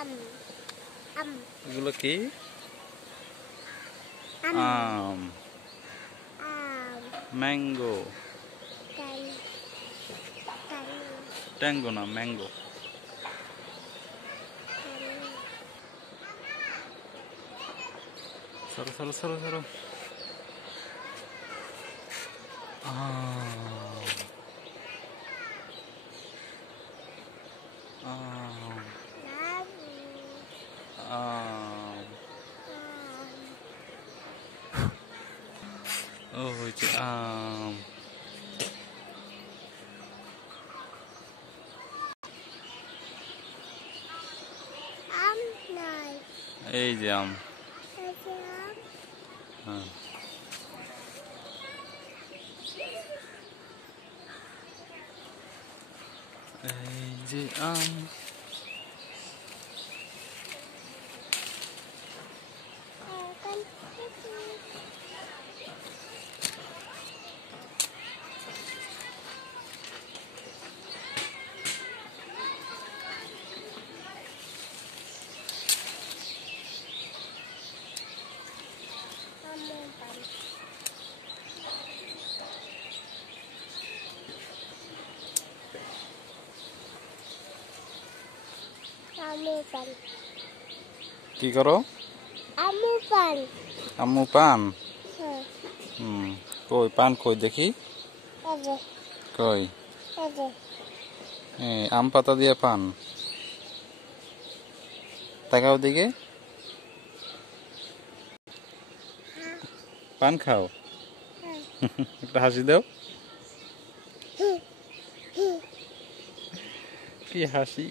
আম এগুলো কি? আম আম, আম ম্যাঙ্গো, টান টান ট্যাঙ্গো না ম্যাঙ্গো। সরো সরো সরো সরো। আম, আম, আম, ও হয়েছে আম। আম নাই এই যে আম। আম হ্যাঁ, এই যে আম। কি করো? আম্মু পান। কই পান কই দেখি? কই? আম পাতা দিয়ে পান। তাকাও দিকে। পান খাও। একটা হাসি দাও। কি হাসি?